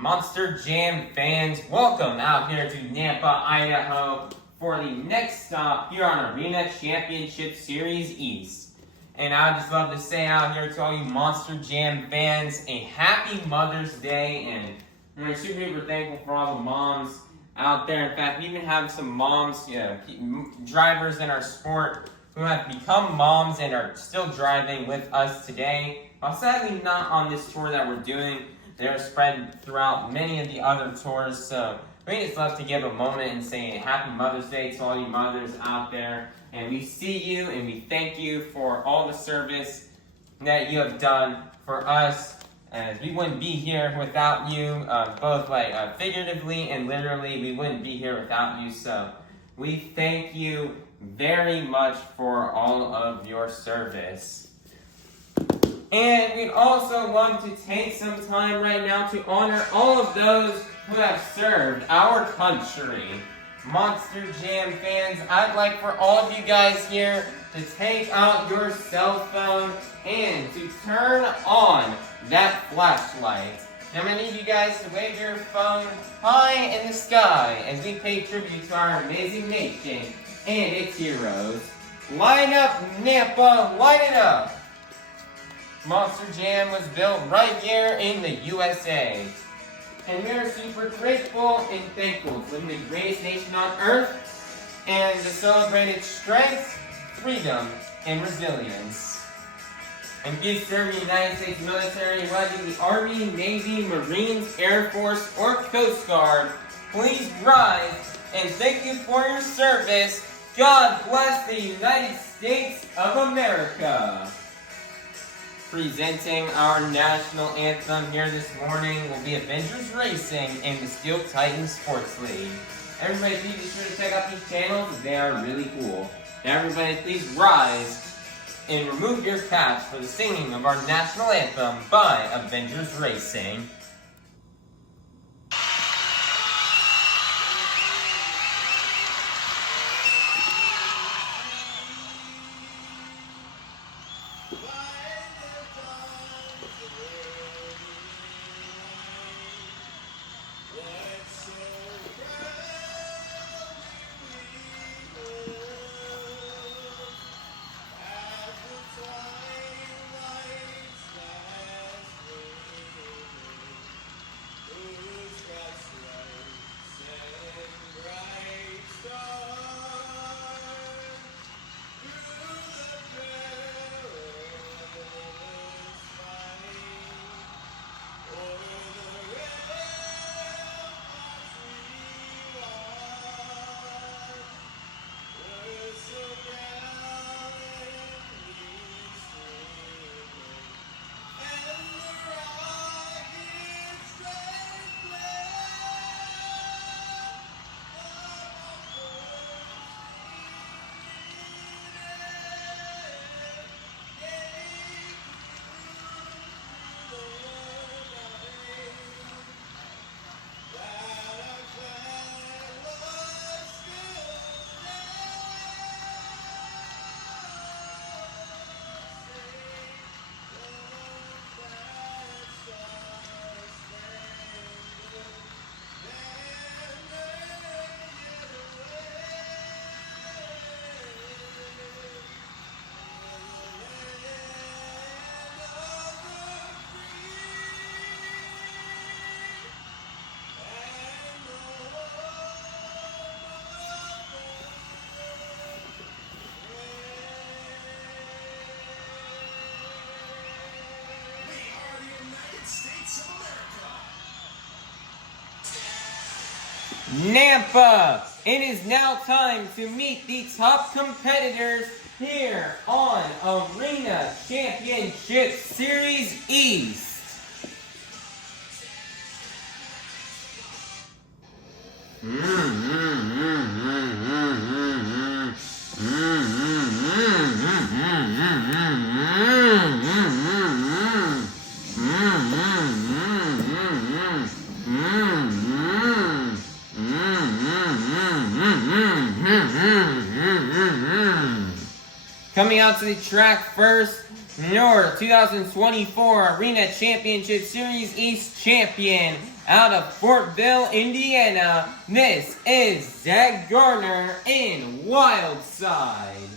Monster Jam fans, welcome out here to Nampa, Idaho for the next stop here on Arena Championship Series East. And I'd just love to say out here to all you Monster Jam fans, a happy Mother's Day, and we're super thankful for all the moms out there. In fact, we even have some moms, drivers in our sport who have become moms and are still driving with us today. While sadly not on this tour that we're doing, they're spread throughout many of the other tours. So we just love to give a moment and say happy Mother's Day to all you mothers out there. And we see you and we thank you for all the service that you have done for us. As we wouldn't be here without you, both figuratively and literally, we wouldn't be here without you. So we thank you very much for all of your service. And we'd also want to take some time right now to honor all of those who have served our country. Monster Jam fans, I'd like for all of you guys here to take out your cell phone and to turn on that flashlight. Now I'm going to need you guys to wave your phone high in the sky as we pay tribute to our amazing nation and its heroes. Line up, Nampa, line it up! Monster Jam was built right here in the USA. And we are super grateful and thankful to live in the greatest nation on earth and to celebrate its strength, freedom, and resilience. And if you serve in the United States military, whether the Army, Navy, Marines, Air Force, or Coast Guard, please rise and thank you for your service. God bless the United States of America. Presenting our national anthem here this morning will be Avengers Racing and the Steel Titan Sports League. Everybody, please be sure to check out these channels as they are really cool. Now everybody, please rise and remove your caps for the singing of our national anthem by Avengers Racing. Nampa! It is now time to meet the top competitors here on Arena Championship Series East. Coming out to the track first, your 2024 Arena Championship Series East champion out of Fortville, Indiana. This is Zach Gardner in Wildside.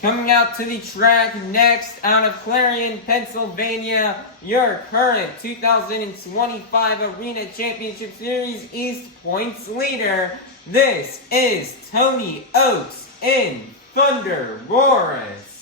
Coming out to the track next, out of Clarion, Pennsylvania, your current 2025 Arena Championship Series East points leader. This is Tony Ochs in ThunderROARus.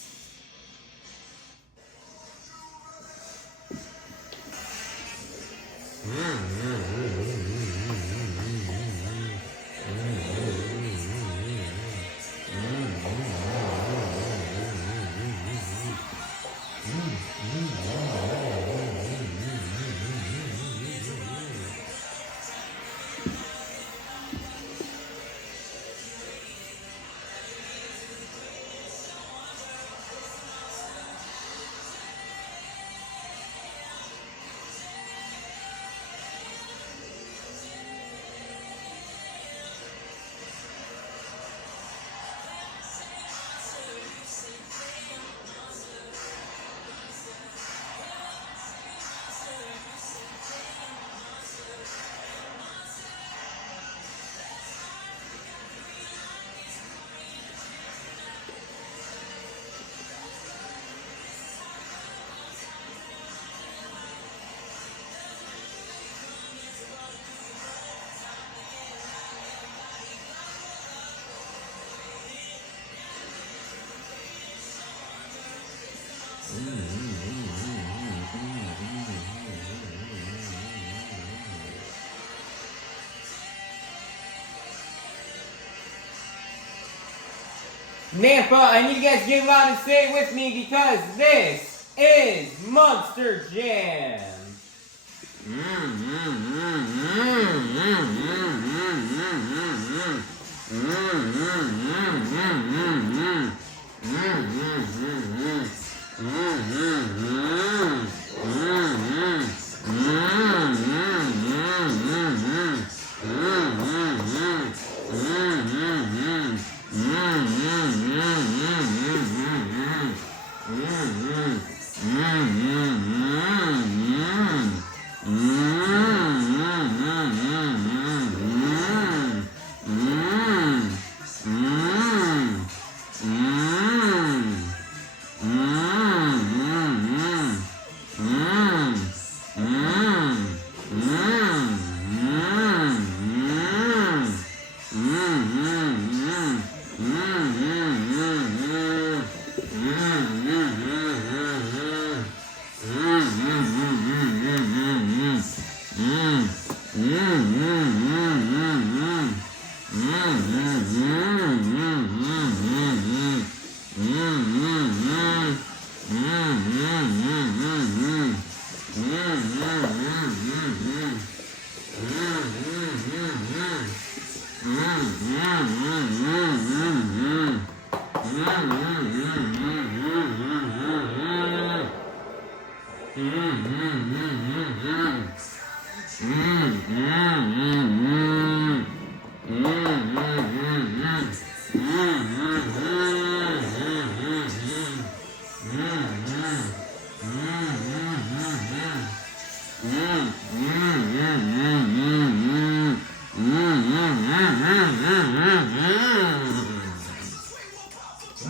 Nampa, I need you guys to get loud and say it with me because this is Monster Jam.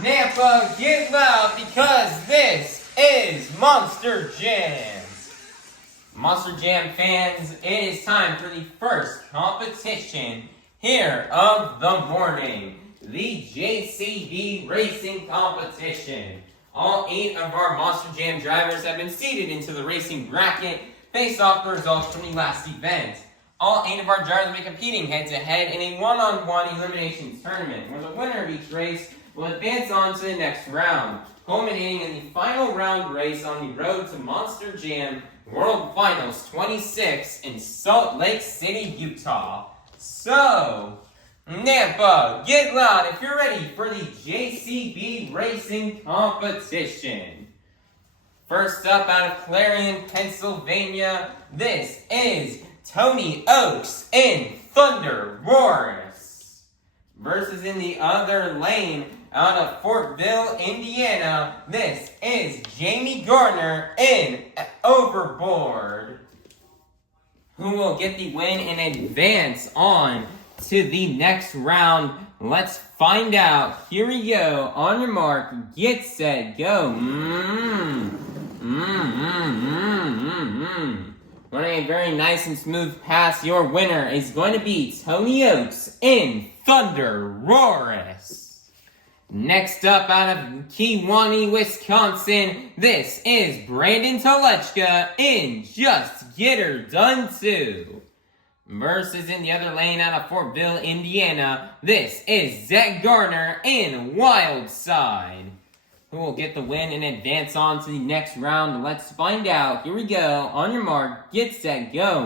Nampa, get loud because this is Monster Jam. Monster Jam fans, it is time for the first competition here of the morning. The JCB Racing Competition. All 8 of our Monster Jam drivers have been seated into the racing bracket based off the results from the last event. All 8 of our drivers will be competing head-to-head in a one-on-one elimination tournament, where the winner of each race will advance on to the next round, culminating in the final round race on the road to Monster Jam World Finals 26 in Salt Lake City, Utah. So, Nampa, get loud if you're ready for the JCB Racing Competition. First up out of Clarion, Pennsylvania, this is Tony Ochs in ThunderROARus. Versus in the other lane, out of Fortville, Indiana, this is Jamie Garner in Overboard, who will get the win and advance on to the next round. Let's find out. Here we go. On your mark, get set, go. Running a very nice and smooth pass. Your winner is going to be Tony Ochs in ThunderROARus. Next up out of Kewanee, Wisconsin, this is Brandan Tulachka in Just Get Her Done 2. Versus in the other lane out of Fortville, Indiana, this is Zach Garner in Wild Side, who will get the win and advance on to the next round. Let's find out. Here we go. On your mark, get set, go.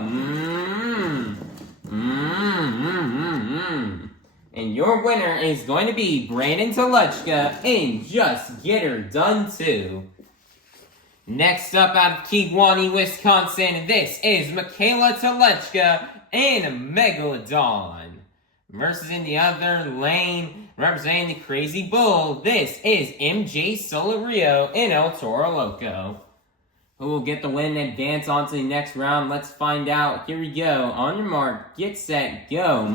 And your winner is going to be Brandan Tulachka in Just Get Her Done 2. Next up out of Kewanee, Wisconsin, this is Mikayla Tulachka in Megalodon. Versus in the other lane, representing the Crazy Bull, this is MJ Solorio in Toro, Loco, who will get the win and advance on to the next round. Let's find out. Here we go. On your mark, get set, go.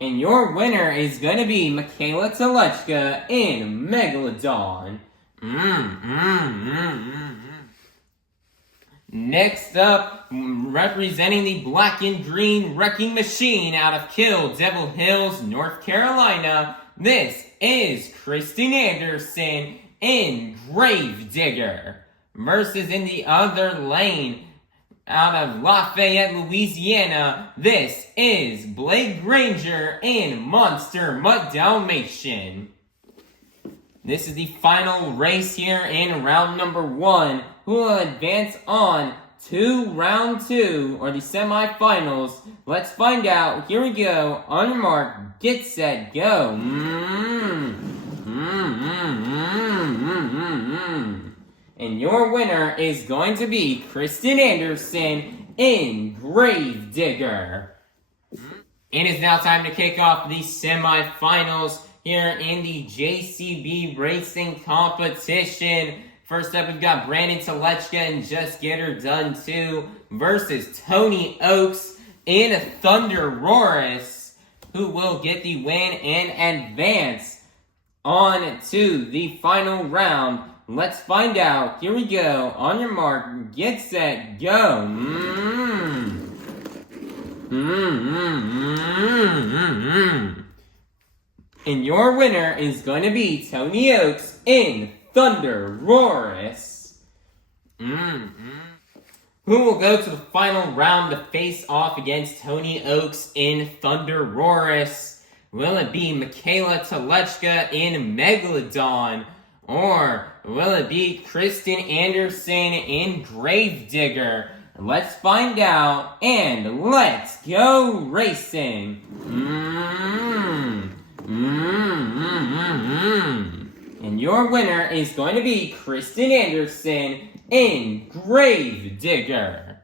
And your winner is going to be Mikayla Tulachka in Megalodon. Next up, representing the black and green wrecking machine out of Kill Devil Hills, North Carolina, this is Krysten Anderson in Gravedigger. Versus in the other lane, out of Lafayette, Louisiana, this is Granger in Monster Mutt Dalmatian. This is the final race here in round number 1, who will advance on to round 2, or the semifinals. Let's find out. Here we go. On your mark, get set, go. And your winner is going to be Krysten Anderson in Gravedigger. It is now time to kick off the semifinals here in the JCB Racing Competition. First up, we've got Brandan Tulachka in Just Get Her Done 2 versus Tony Ochs in ThunderROARus, who will get the win and advance on to the final round. Let's find out. Here we go. On your mark, get set, go. And your winner is going to be Tony Ochs in ThunderROARus. Who will go to the final round to face off against Tony Ochs in ThunderROARus? Will it be Mikayla Tulachka in Megalodon? Or will it be Krysten Anderson in Gravedigger? Let's find out, and let's go racing! And your winner is going to be Krysten Anderson in Gravedigger.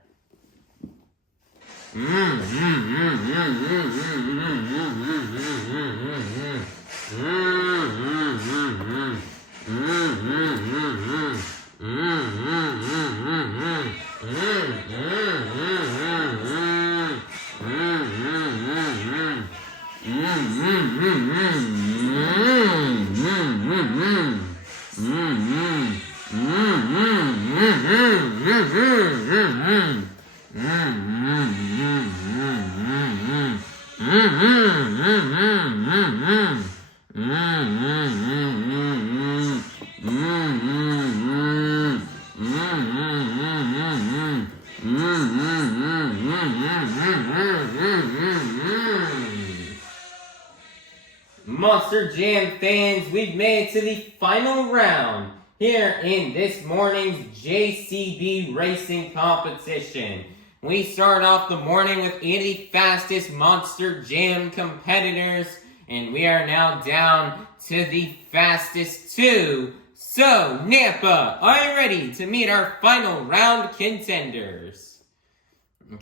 Monster Jam fans, we've made it to the final round here in this morning's JCB racing competition. We start off the morning with 80 fastest Monster Jam competitors, and we are now down to the fastest two. So, Nampa, are you ready to meet our final round contenders?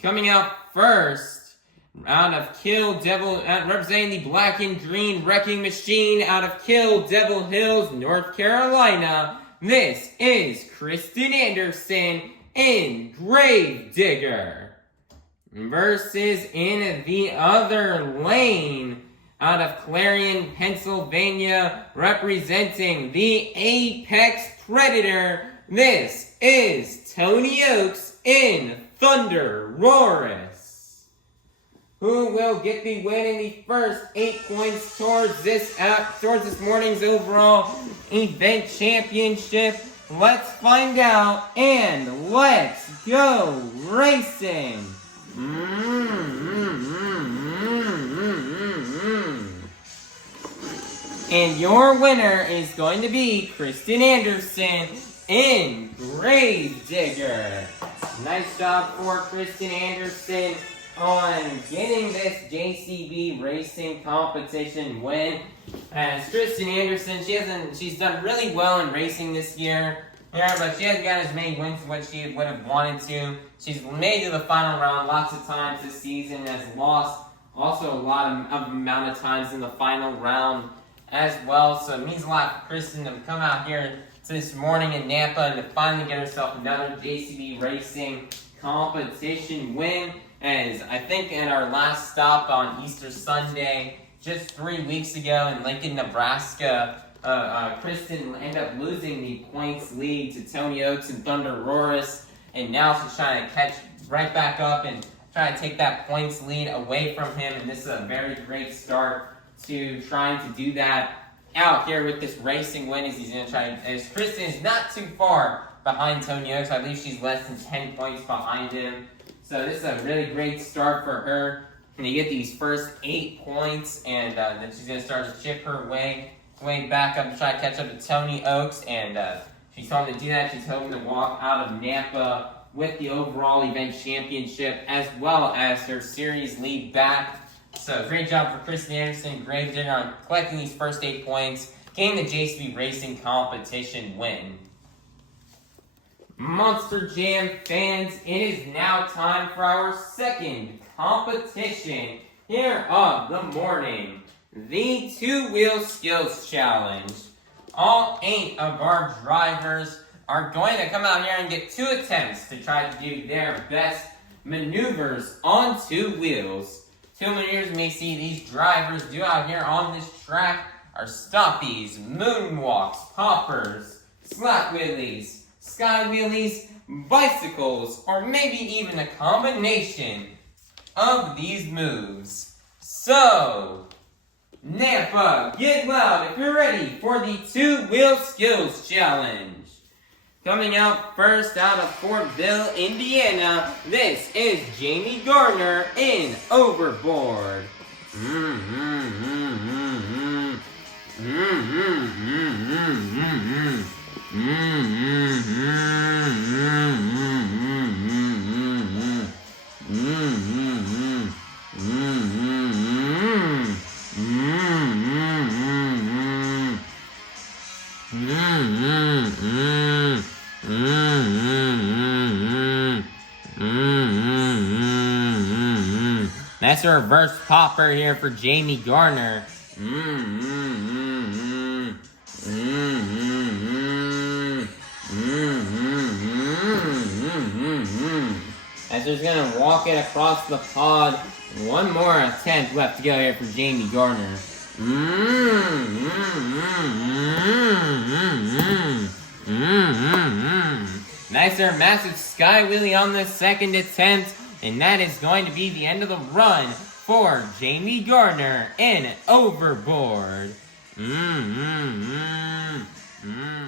Coming out first, out of Kill Devil, representing the black and green wrecking machine out of Kill Devil Hills, North Carolina, this is Krysten Anderson in Gravedigger. Versus in the other lane, out of Clarion, Pennsylvania, representing the Apex Predator, this is Tony Ochs in ThunderROARus. Who will get the win in the first 8 points towards this morning's overall event championship? Let's find out, and let's go racing! And your winner is going to be Krysten Anderson in Gravedigger. Nice job for Krysten Anderson on getting this JCB racing competition win. As Krysten Anderson, she's done really well in racing this year. Yeah, but she hasn't got as many wins as what she would have wanted to. She's made it to the final round lots of times this season, has lost also a lot of amount of times in the final round as well. So it means a lot for Krysten to come out here to this morning in Nampa and to finally get herself another JCB racing competition win. As I think in our last stop on Easter Sunday, just 3 weeks ago in Lincoln, Nebraska, Krysten ended up losing the points lead to Tony Ochs and ThunderROARus, and now she's trying to catch right back up and try to take that points lead away from him, and this is a very great start to trying to do that out here with this racing win as he's going to try, as Krysten is not too far behind Tony Ochs. I believe she's less than 10 points behind him. So this is a really great start for her. And you get these first 8 points, and then she's going to start to chip her way back up to try to catch up to Tony Ochs. And she told him to do that. She told him to walk out of Nampa with the overall event championship as well as her series lead back. So great job for Krysten Anderson, Granger on collecting these first 8 points, getting the JCB Racing competition win. Monster Jam fans, it is now time for our second competition here of the morning, the Two-Wheel Skills Challenge. All 8 of our drivers are going to come out here and get 2 attempts to try to do their best maneuvers on 2 wheels. 2 maneuvers you may see these drivers do out here on this track are stoppies, moonwalks, poppers, slap wheelies, sky wheelies, bicycles, or maybe even a combination of these moves. So, Nampa, get loud if you're ready for the Two-Wheel Skills Challenge. Coming out first out of Fortville, Indiana, this is Jamie Garner in Overboard. That's a reverse popper here for Jamie Garner. As he's going to walk it across the pod. One more attempt left to go here for Jamie Garner. Nicer massive sky wheelie on the second attempt, and that is going to be the end of the run for Jamie Gardner in Overboard.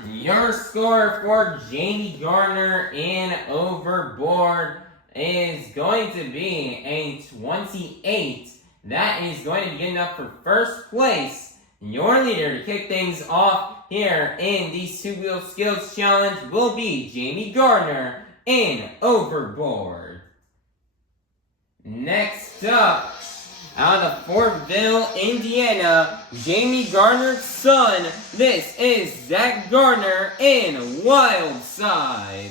Your score for Jamie Gardner in Overboard is going to be a 28. That is going to be good enough for first place. Your leader to kick things off here in the two-wheel skills challenge will be Jamie Gardner in Overboard. Next up, out of Fortville, Indiana, Jamie Gardner's son, this is Zach Gardner in Wild Side.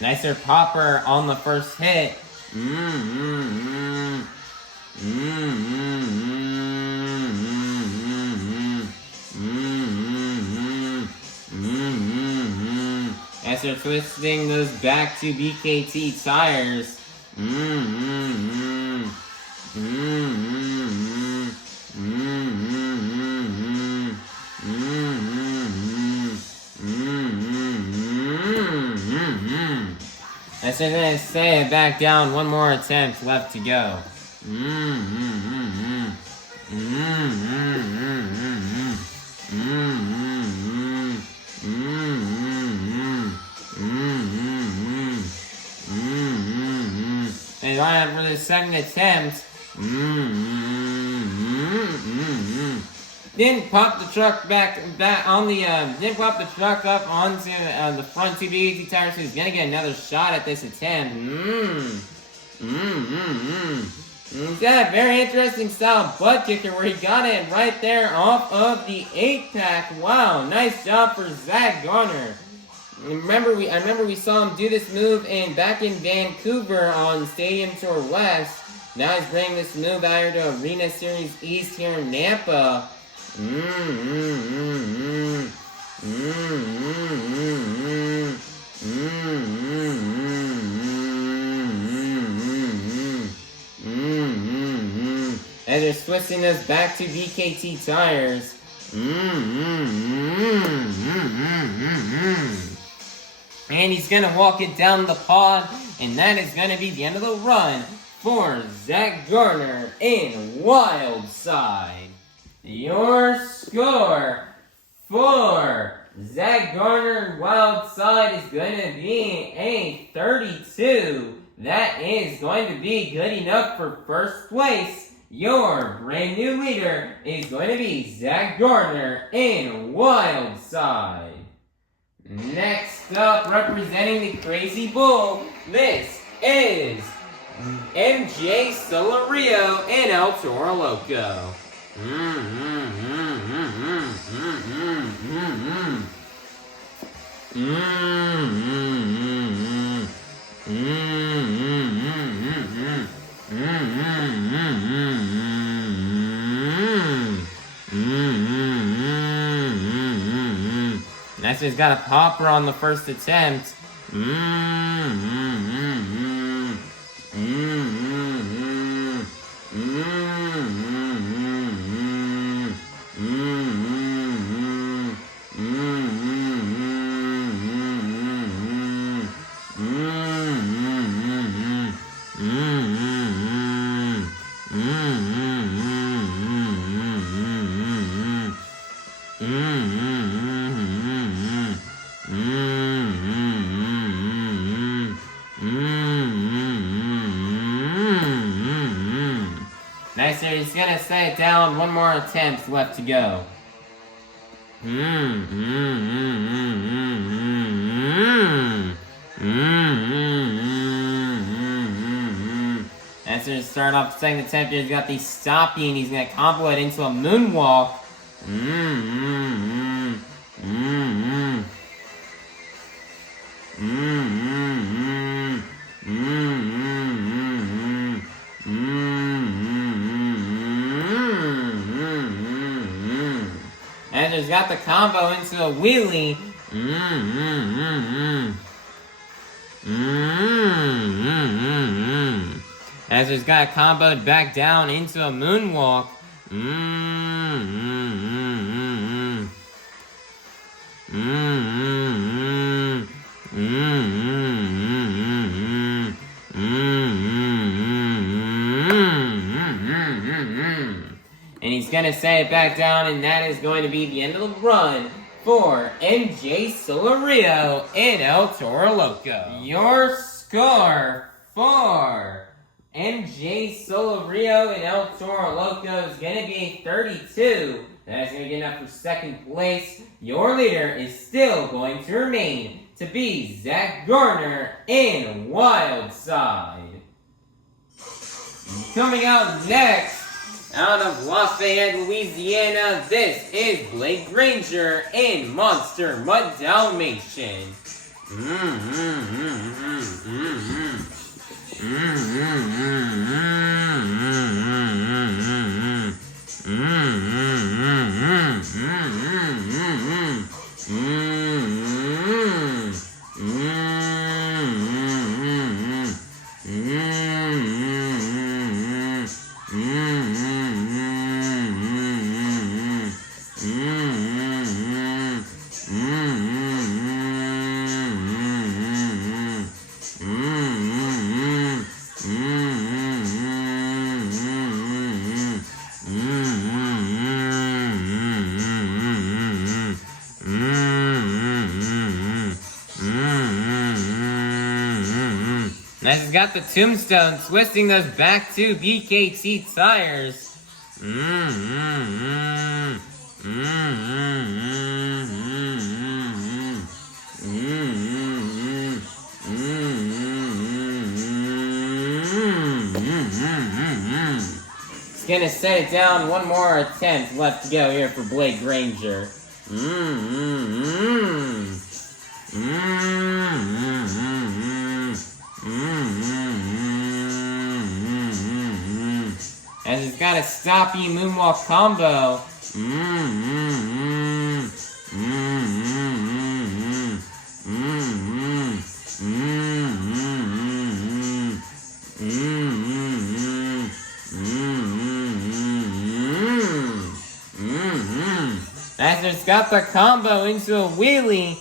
Nicer popper on the first hit. As they're twisting those back to BKT tires. As they're going to stay back down, one more attempt left to go. They line up for the second attempt. Didn't pop the truck back on the didn't pop the truck up onto the front two BKT tires, so he's gonna get another shot at this attempt. He's got a very interesting style butt kicker where he got it right there off of the 8-pack. Wow, nice job for Zach Gardner. I remember we saw him do this move back in Vancouver on Stadium Tour West. Now he's bringing this move out here to Arena Series East here in Nampa. And they're twisting us back to BKT tires. And he's gonna walk it down the pod, and that is gonna be the end of the run for Zach Gardner in Wild Side. Your score for Zach Gardner in Wild Side is going to be a 32. That is going to be good enough for first place. Your brand new leader is going to be Zach Gardner in Wild Side. Next up, representing the Crazy Bull, this is MJ Solorio and El Toro Loco. Next, he's got a popper on the first attempt. Nice there, he's gonna stay it down. One more attempt left to go. That's gonna start off the second attempt here. He's got the stopping, he's gonna combo it into a moonwalk. Granger's got the combo into a wheelie. Granger's got comboed back down into a moonwalk. And he's going to set it back down, and that is going to be the end of the run for MJ Solorio and El Toro Loco. Your score for MJ Solorio and El Toro Loco is going to be a 32. That's going to get enough for second place. Your leader is still going to remain to be Zach Garner and Wildside. Coming out next, out of Lafayette, Louisiana, this is Blvd Granger and Monster Mutt Dalmatian. Next has got the tombstone, twisting those back to BKT tires. He's gonna set it down. One more attempt left to go here for Blvd Granger. As it's got a stoppy moonwalk combo. As it's got the combo into a wheelie.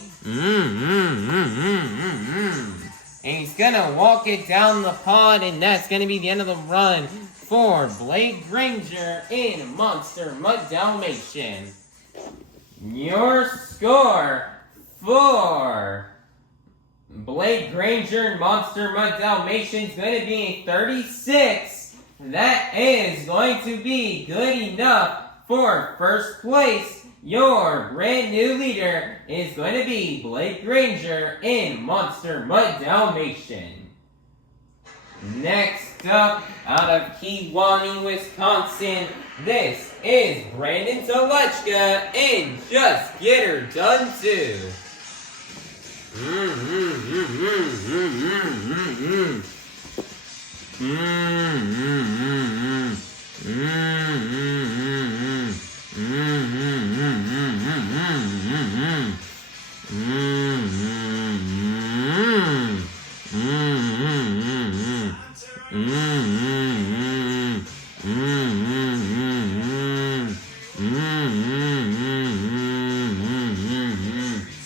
And he's gonna walk it down the pod, and that's gonna be the end of the run for Blvd Granger and Monster Mutt Dalmatian. Your score for Blvd Granger and Monster Mutt Dalmatian is going to be a 36. That is going to be good enough for first place. Your brand new leader is going to be Blvd Granger and Monster Mutt Dalmatian. Next up, out of Kewaunee, Wisconsin, this is Brandan Tulachka and Just Get Her Done Too.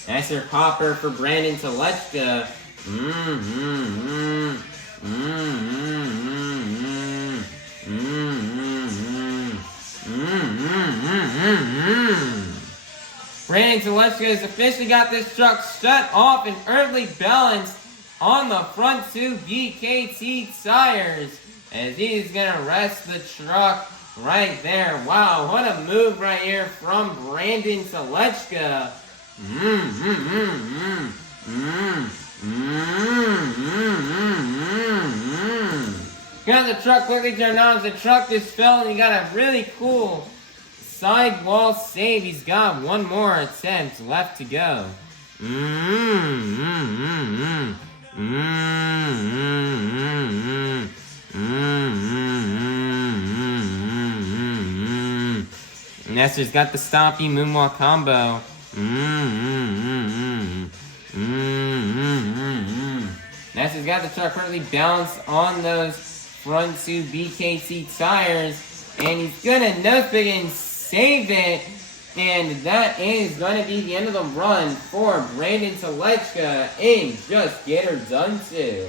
That's your popper for Brandan Tulachka. Brandan Tulachka has officially got this truck shut off and early balanced on the front two BKT tires, as he's gonna rest the truck right there. Wow, what a move right here from Brandan Tulachka. Got the truck quickly turned on as the truck just fell, and he got a really cool sidewall save. He's got one more attempt left to go. Nestor's got the stompy moonwalk combo. Nestor's got the truck perfectly balanced on those front two BKT tires. And he's gonna nose big and save it. And that is going to be the end of the run for Brandan Tulachka in Just Get Her Done Too.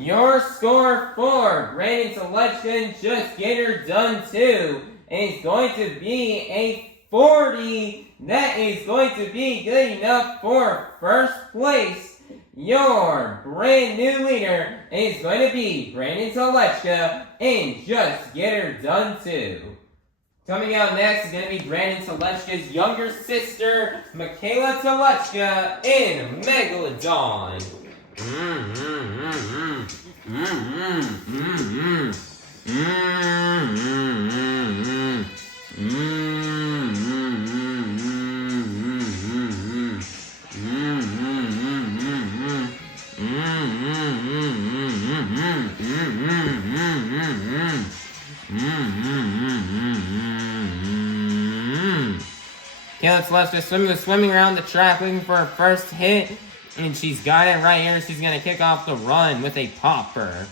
Your score for Brandan Tulachka in Just Get Her Done Too is going to be a 40. That is going to be good enough for first place. Your brand new leader is going to be Brandan Tulachka in Just Get Her Done Too. Coming out next is going to be Brandan Tulachka's younger sister, Mikayla Tulachka in Megalodon. Mikayla Tulachka was swimming around the track looking for her first hit, and she's got it right here. She's going to kick off the run with a popper.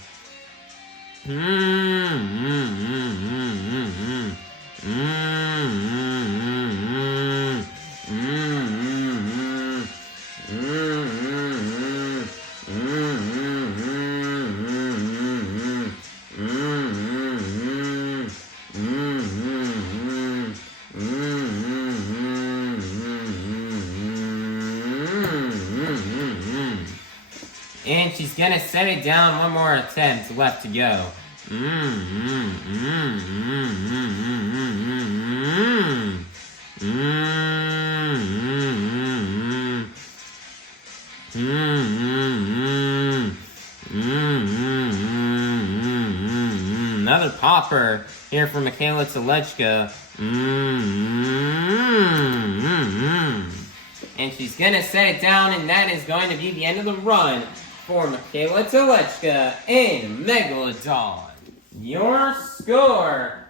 And she's going to set it down. One more attempt left to go. Another popper here for Mikayla Tulachka. And she's going to set it down, and that is going to be the end of the run for Mikayla Tulachka in Megalodon. Your score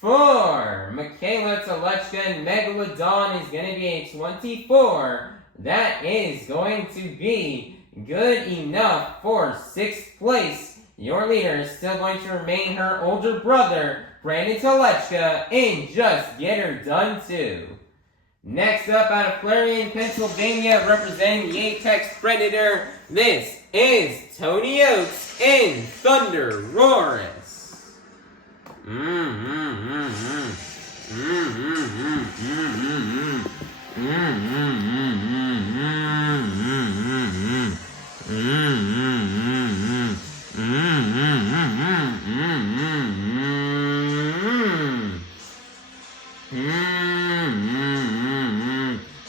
for Mikayla Tulachka in Megalodon is going to be a 24. That is going to be good enough for 6th place. Your leader is still going to remain her older brother, Brandan Tulachka, in Just Get Her Done Too. Next up, out of Clarion, Pennsylvania, representing the Apex Predator, this is Tony Ochs in ThunderROARus.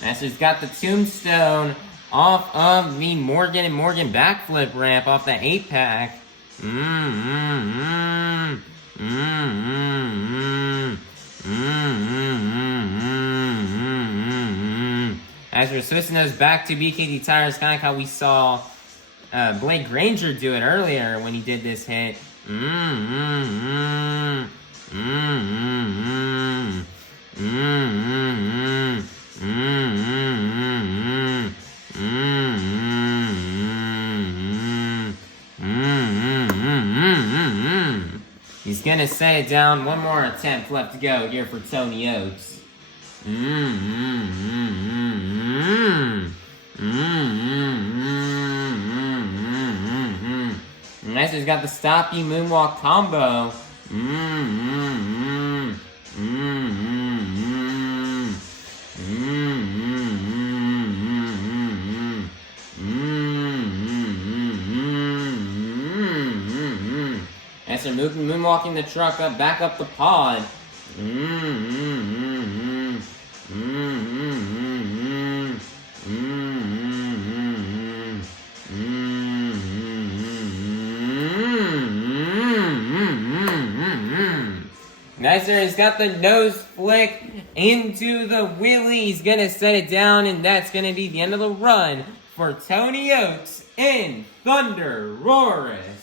Master's got the tombstone off of the Morgan and Morgan backflip ramp off the 8-pack. As we're switching those back to BKT tires, kind of like how we saw Blake Granger do it earlier when he did this hit. He's gonna set it down. One more attempt left to go here for Tony Ochs. Master's got the stoppy moonwalk combo. As they're moonwalking the truck up, back up the pod. Nicer has got the nose flick into the wheelie. He's going to set it down, and that's going to be the end of the run for Tony Ochs in ThunderROARus.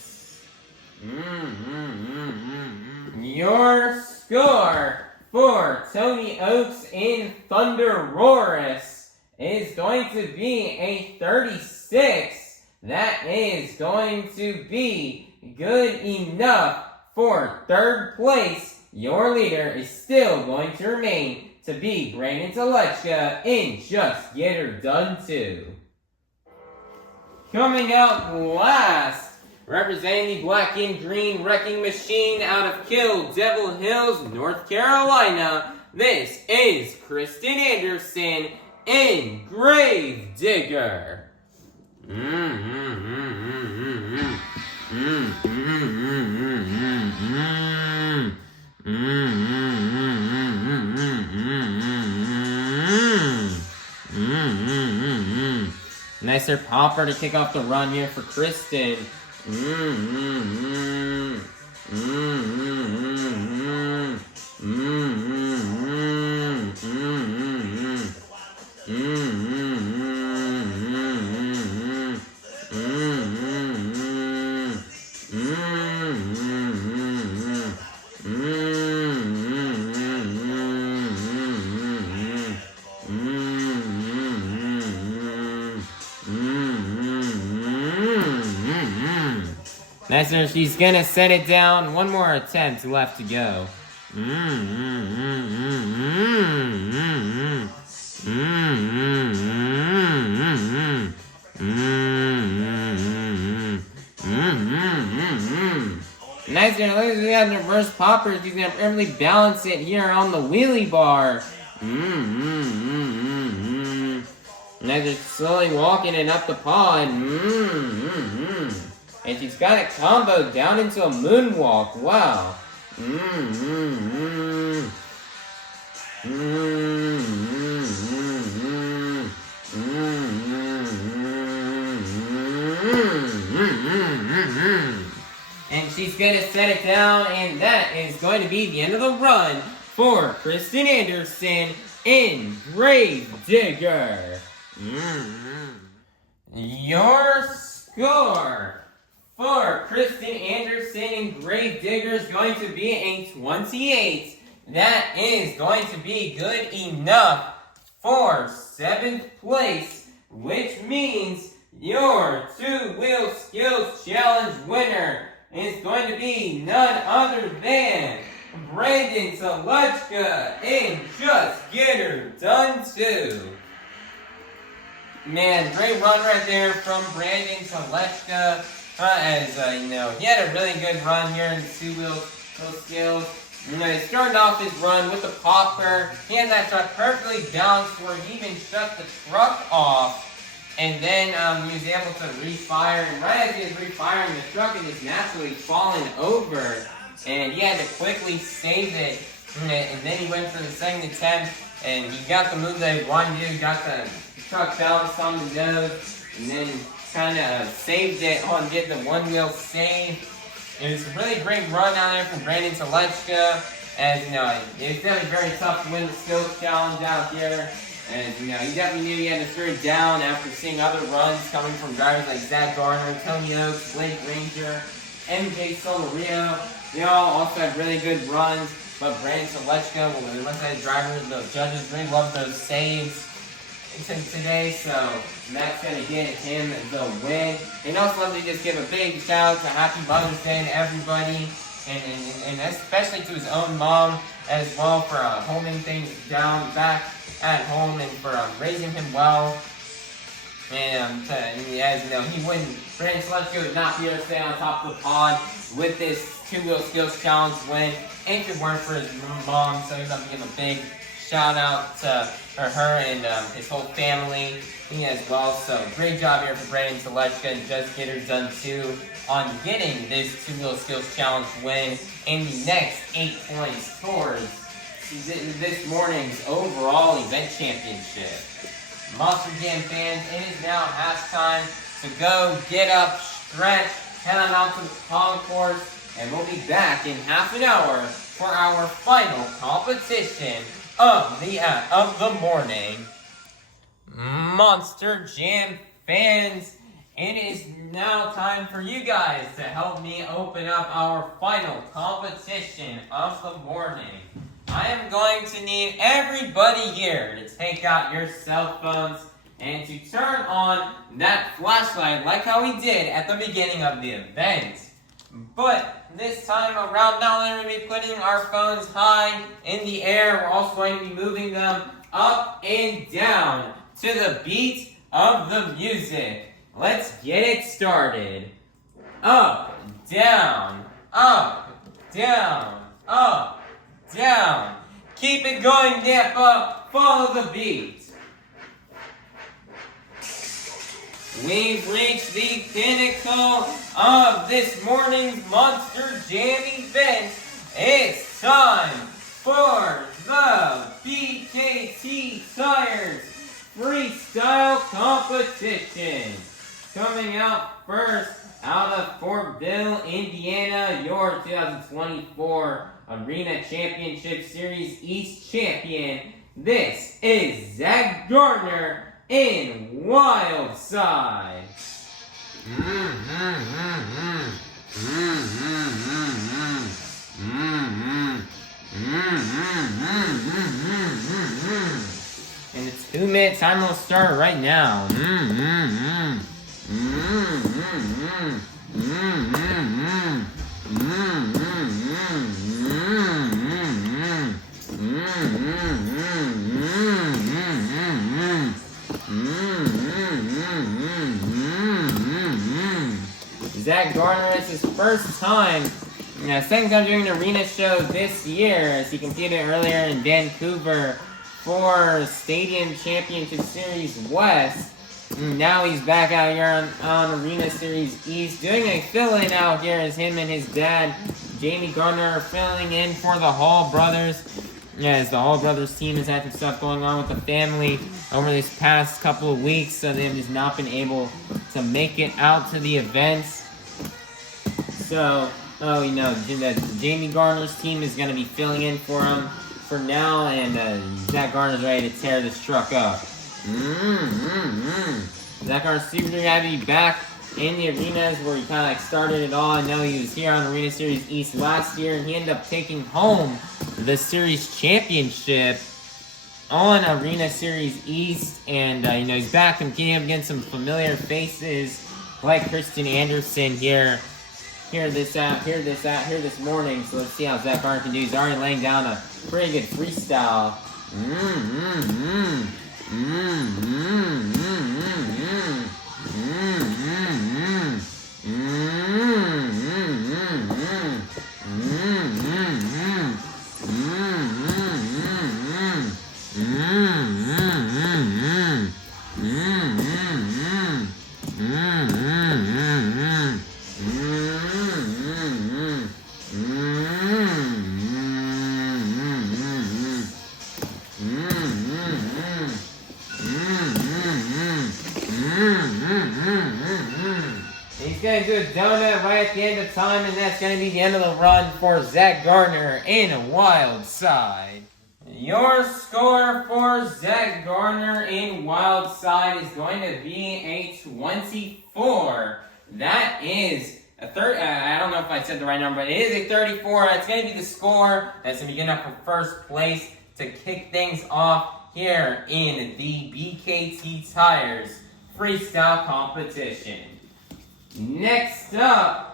Your score for Tony Ochs in ThunderROARus is going to be a 36. That is going to be good enough for third place. Your leader is still going to remain to be Brandan Tulachka in Just Get Her Done 2. Coming up last, representing the black and green wrecking machine out of Kill Devil Hills, North Carolina, this is Krysten Anderson in Gravedigger. Nicer popper to kick off the run here for Krysten. Nicer, she's gonna set it down. One more attempt left to go. Nicer, look at that reverse popper. She's gonna really balance it here on the wheelie bar. Nicer, slowly walking it up the pod. And she's got it comboed down into a moonwalk. Wow. And she's going to set it down, and that is going to be the end of the run for Krysten Anderson in Gravedigger. Your score for Krysten Anderson in Gravedigger is going to be a 28. That is going to be good enough for 7th place, which means your two-wheel skills challenge winner is going to be none other than Brandan Tulachka in Just Get Her Done 2. Man, great run right there from Brandan Tulachka. He had a really good run here in the two-wheel skills. He started off his run with the popper. He had that truck perfectly balanced where he even shut the truck off. And then he was able to refire. And right as he was refiring, the truck had just naturally fallen over. And he had to quickly save it. And then he went for the second attempt. And he got the move that he wanted to do. Got the truck balanced on the nose. And then kind of saved it on did the one-wheel save. It was a really great run out there from Brandan Tulachka. As it was definitely very tough to win the skills challenge out here. And he definitely knew he had to throw it down after seeing other runs coming from drivers like Zach Garner, Tony Ochs, Granger, MJ Solorio. They all also had really good runs. But Brandan Tulachka, the rest of the drivers, the judges really loved those saves today, so that's going to get him the win. And also love to just give a big shout out to Happy Mother's Day to everybody, and especially to his own mom as well for holding things down back at home and for raising him well. And he wouldn't, Brandan Tulachka would not be able to stay on top of the pod with this two-wheel skills challenge win if it weren't for his mom. So he'd love to give a big shout out to her and his whole family as well. So great job here for Brandan Tulachka and Just Get Her Done 2 on getting this two-wheel skills challenge win in the next 8 points towards this morning's overall event championship. Monster Jam fans, it is now halftime, so go get up, stretch, head on out to the concourse, and we'll be back in half an hour for our final competition of the morning. Monster Jam fans, it is now time for you guys to help me open up our final competition of the morning. I am going to need everybody here to take out your cell phones and to turn on that flashlight like how we did at the beginning of the event. But this time around, not only are we putting our phones high in the air, we're also going to be moving them up and down to the beat of the music. Let's get it started. Up, down, up, down, up, down. Keep it going, Nampa. Follow the beat. We've reached the pinnacle of this morning's Monster Jam event. It's time for the BKT Tires Freestyle Competition. Coming out first, out of Fort Bill, Indiana, your 2024 Arena Championship Series East champion. This is Zach Gardner in Wild Side. And the 2-minute timer will start right now. Zach Gardner, it's his first time, second time doing an arena show this year, as he competed earlier in Vancouver for Stadium Championship Series West. Now he's back out here on Arena Series East, doing a fill-in out here as him and his dad, Jamie Gardner, are filling in for the Hall brothers. As the Hall brothers team has had some stuff going on with the family over this past couple of weeks, so they've just not been able to make it out to the events. So, Jamie Gardner's team is going to be filling in for him for now, and Zach Gardner's ready to tear this truck up. Zach Gardner's super happy to be back in the arenas where he kind of like started it all. I know he was here on Arena Series East last year, and he ended up taking home the series championship on Arena Series East. And he's back competing against some familiar faces like Krysten Anderson here this morning. So let's see how Zach Gardner can do. He's already laying down a pretty good freestyle. He's going to do a donut right at the end of time, and that's going to be the end of the run for Zach Gardner in Wild Side. Your score for Zach Gardner in Wild Side is going to be a 24. That is a I don't know if I said the right number, but it is a 34. That's going to be the score that's going to be good enough for first place to kick things off here in the BKT Tires Freestyle Competition. Next up,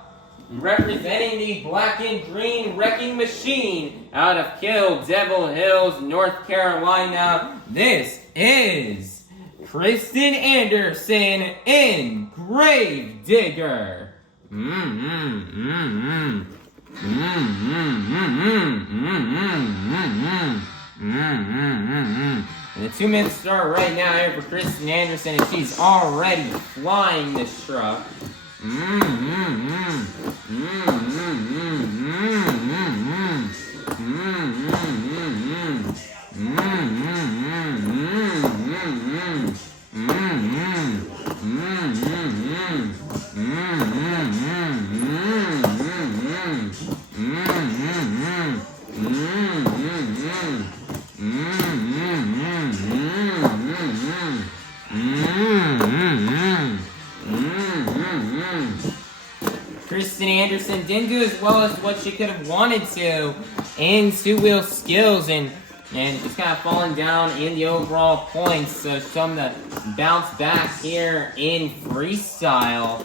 representing the Black and Green Wrecking Machine out of Kill Devil Hills, North Carolina, this is Krysten Anderson in Grave Digger. And the 2 minutes start right now here for Krysten Anderson, and she's already flying this truck. Krysten Anderson didn't do as well as what she could have wanted to in two-wheel skills, and just kind of falling down in the overall points. So some to bounce back here in freestyle.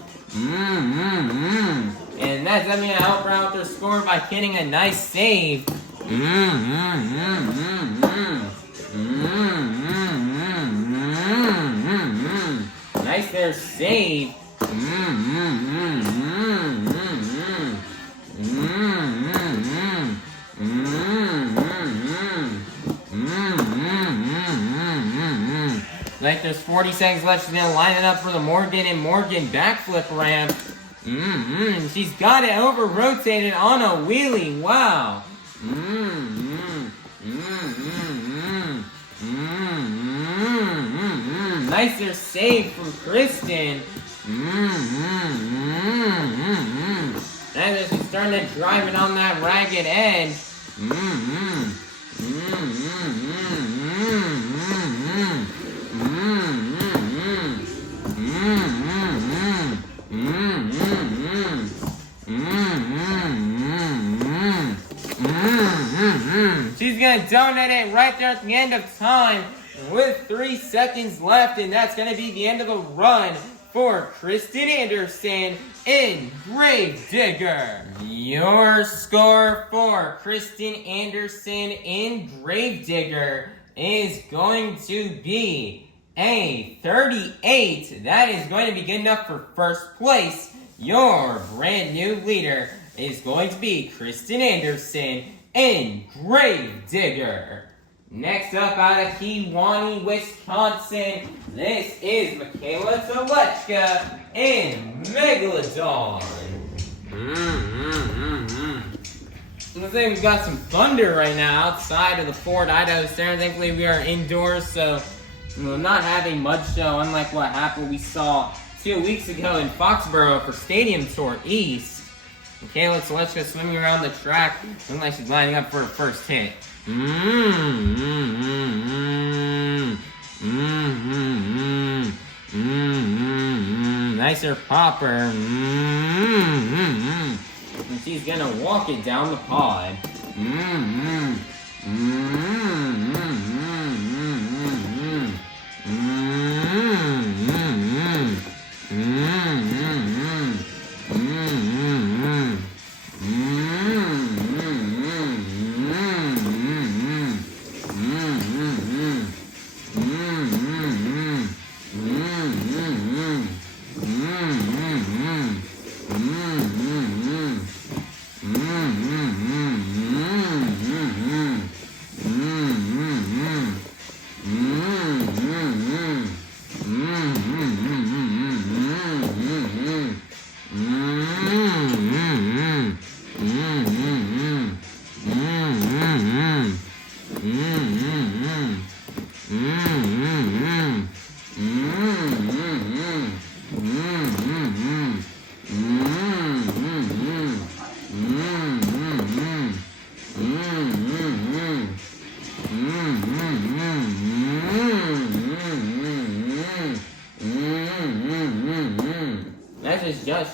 And that's going to help her out their score by getting a nice save. Nice there save. Like there's 40 seconds left. She's gonna line it up for the Morgan and Morgan backflip ramp. She's got it over rotated on a wheelie. Wow. Nice there save from Krysten. And she's starting to drive it on that ragged edge. She's gonna donate it right there at the end of time with 3 seconds left, and that's gonna be the end of the run for Krysten Anderson in Gravedigger. Your score for Krysten Anderson in Gravedigger is going to be a 38. That is going to be good enough for first place. Your brand new leader is going to be Krysten Anderson in Gravedigger. Next up out of Kewanee, Wisconsin, this is Mikayla Tulachka in Megalodon. Looks like we've got some thunder right now outside of the Fort Idaho Center. Thankfully we are indoors, so we're not having much show, unlike what happened we saw 2 weeks ago in Foxborough for Stadium Tour East. Mikayla Tulachka swimming around the track, looking like she's lining up for her first hit. Nicer popper. And she's gonna walk it down the pod.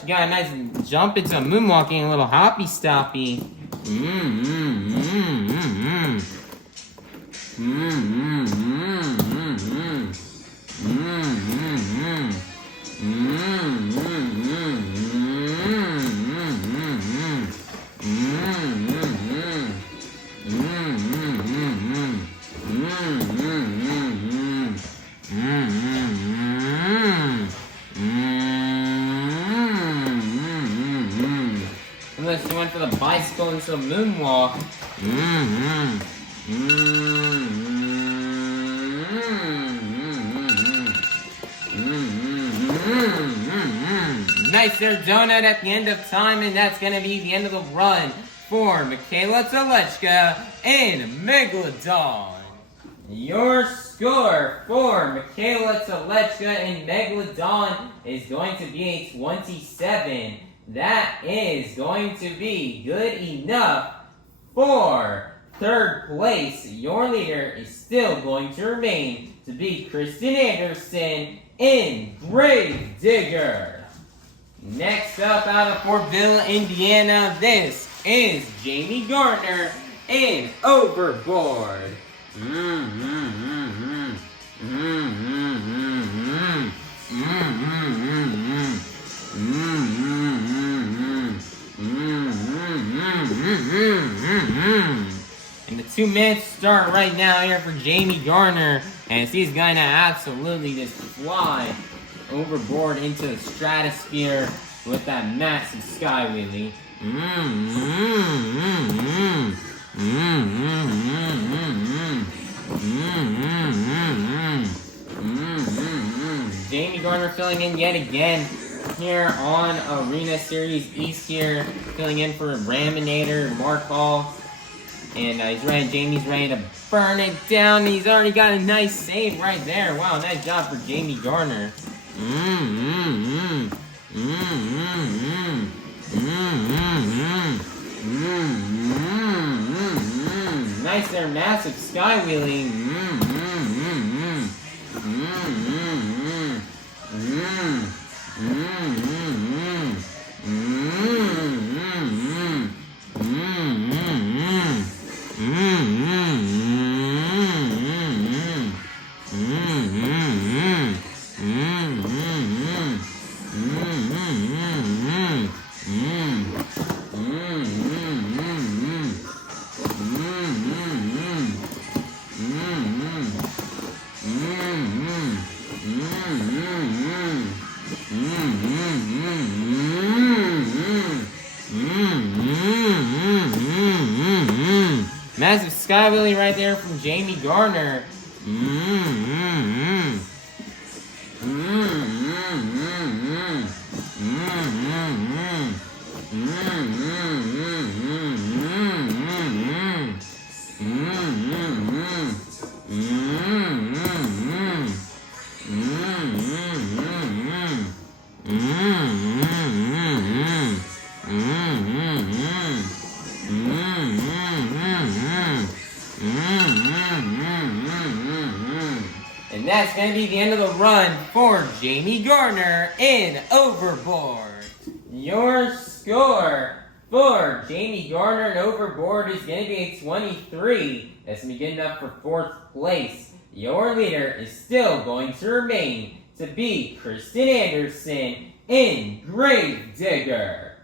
She got a nice jump into moonwalking, a little hoppy stoppy. Unless she went for the bicycle into the moonwalk. Nice there donut at the end of time, and that's going to be the end of the run for Mikayla Tulachka in Megalodon. Your score for Mikayla Tulachka in Megalodon is going to be a 27. That is going to be good enough for third place. Your leader is still going to remain to be Krysten Anderson in Gravedigger. Next up out of Fortville, Indiana, this is Jamie Gardner in Overboard. And the 2 minutes start right now here for Jamie Gardner, as he's gonna absolutely just fly overboard into the stratosphere with that massive sky wheelie. Jamie Gardner filling in yet again here on Arena Series East here, filling in for Raminator, Mark Hall. And Jamie's ready to burn it down. He's already got a nice save right there. Wow, nice job for Jamie Gardner. Nice there, massive sky wheeling. Massive sky wheelie right there from Jamie Gardner. And that's going to be the end of the run for Jamie Gardner in Overboard. Your score for Jamie Gardner in Overboard is going to be a 23. That's going to be good enough for 4th place. Your leader is still going to remain to be Krysten Anderson in Gravedigger.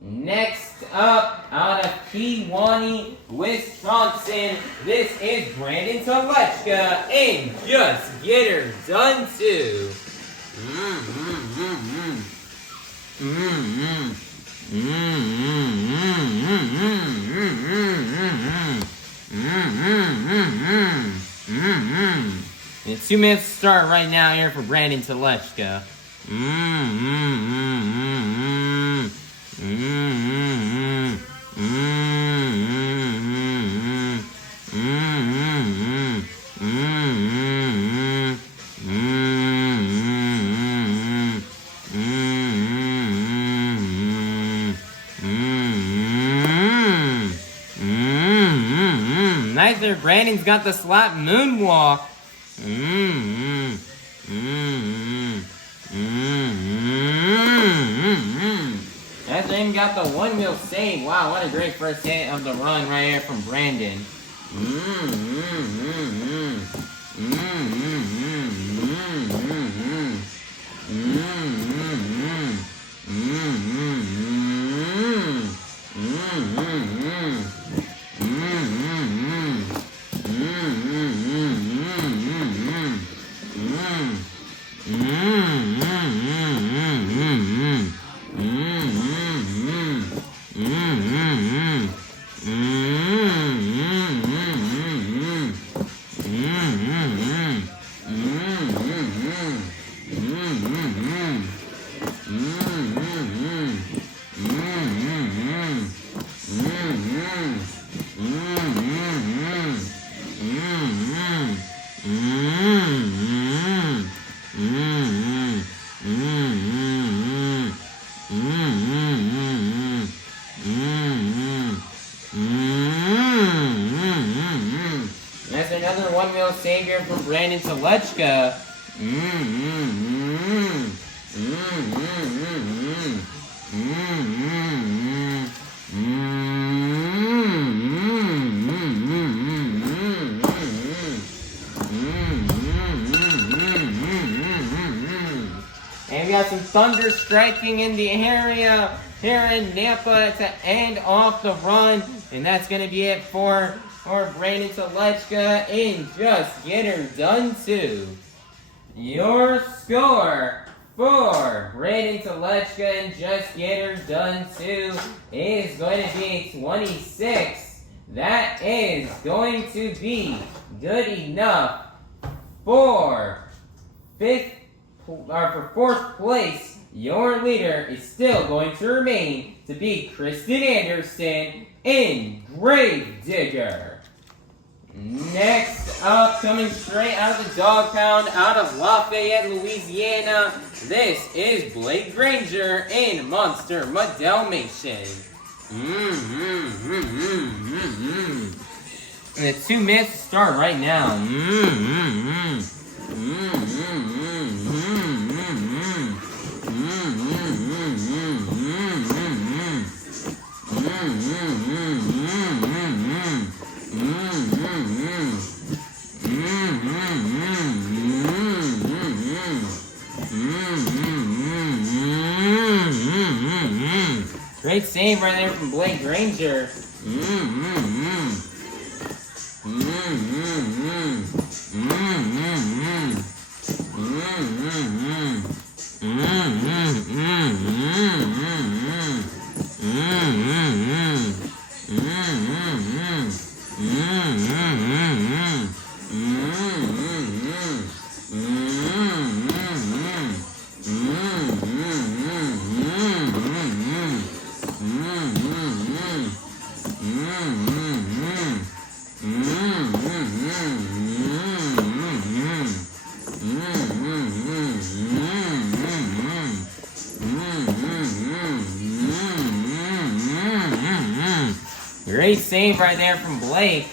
Next up, out of Kewanee, Wisconsin, this is Brandan Tulachka in Just Get Her Done Too. And 2 minutes start right now here for Brandan Tulachka. Nice there, Brandan's got the slap moonwalk. That's even got the 1-wheel save. Wow, what a great first hit of the run right here from Brandan. That's another 1-wheel save here from Brandan Tulachka. got some thunder striking in the area here in Nampa to end off the run. And that's going to be it for Brandon Tulachka in Just Get Her Done 2. Your score for Brandon Tulachka and Just Get Her Done 2 is going to be 26. That is going to be good enough for fourth place. Your leader is still going to remain to be Krysten Anderson in Gravedigger. Next up, coming straight out of the dog pound, out of Lafayette, Louisiana, this is Granger in Monster Mutt Dalmatian. And the 2 minutes to start right now. Great save right there from Granger. Great save right there from Blake.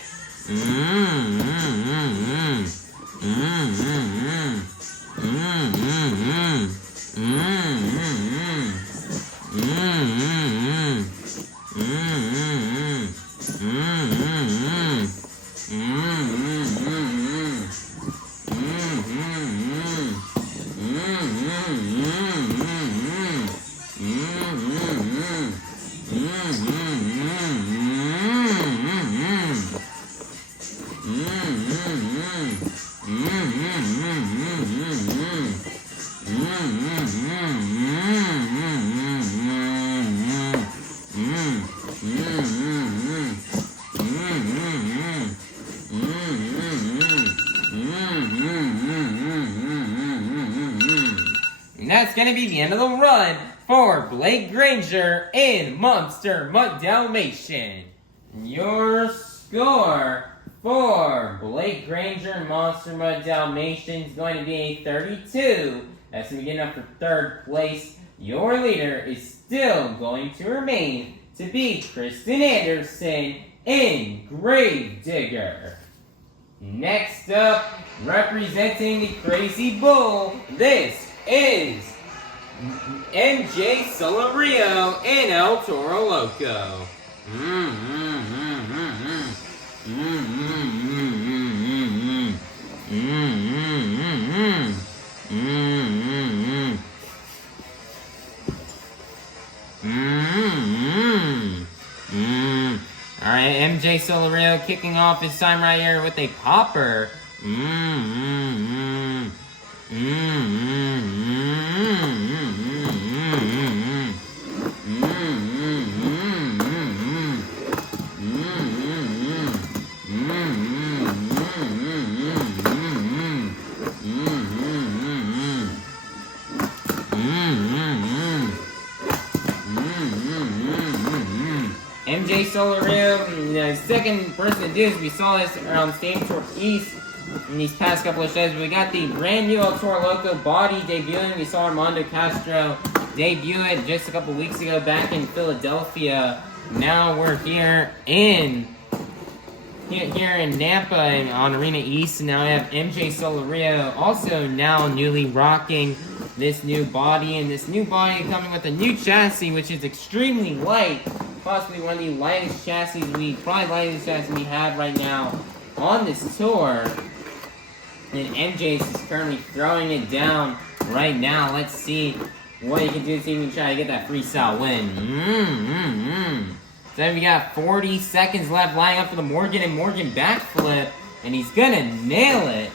And that's going to be the end of the run for Granger in Monster Mutt Dalmatian. Your score for Granger in Monster Mutt Dalmatian is going to be a 32. That's going to be good enough for third place. Your leader is still going to remain to be Krysten Anderson in Gravedigger. Next up, representing the Crazy Bull, this is MJ Solorio in El Toro Loco. Alright, MJ Solorio kicking off his time right here with a popper. MJ Solorio, the second person to do this. We saw this around Stage Tour East in these past couple of shows. We got the brand new El Toro Loco body debuting. We saw Armando Castro debut it just a couple weeks ago back in Philadelphia. Now we're here in Nampa and on Arena East, and now we have MJ Solorio also now newly rocking this new body, and this new body coming with a new chassis, which is extremely light. Possibly one of the lightest chassis we have right now on this tour. And MJ is currently throwing it down right now. Let's see what he can do to see if he can try to get that freestyle win. So we got 40 seconds left, lining up for the Morgan and Morgan backflip, and he's gonna nail it.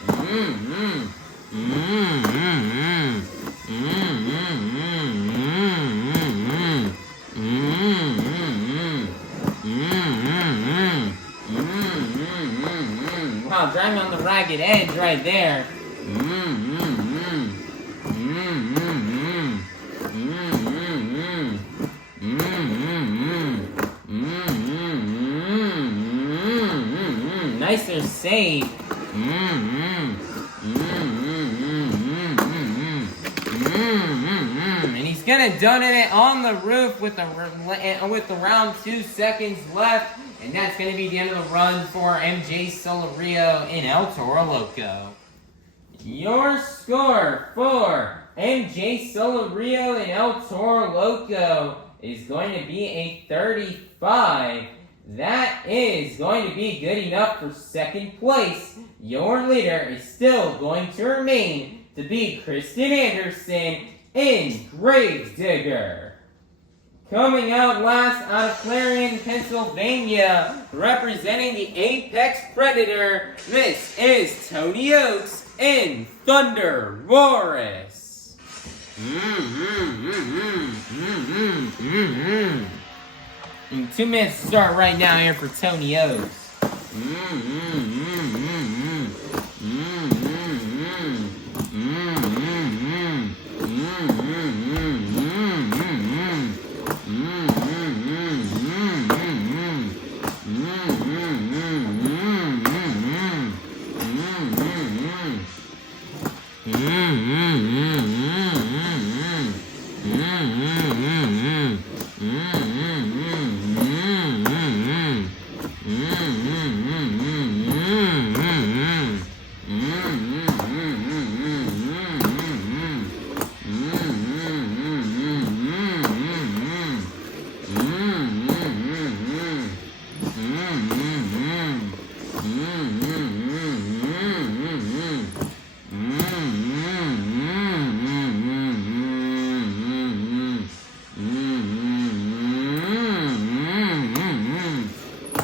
Wow, driving on the ragged edge right there. Nicer save. And he's gonna donate it on the roof with around 2 seconds left. And that's going to be the end of the run for MJ Solorio in El Toro Loco. Your score for MJ Solorio in El Toro Loco is going to be a 35. That is going to be good enough for second place. Your leader is still going to remain to be Krysten Anderson in Gravedigger. Coming out last out of Clarion, Pennsylvania, representing the Apex Predator, this is Tony Ochs in ThunderROARus. And 2 minutes to start right now here for Tony Ochs.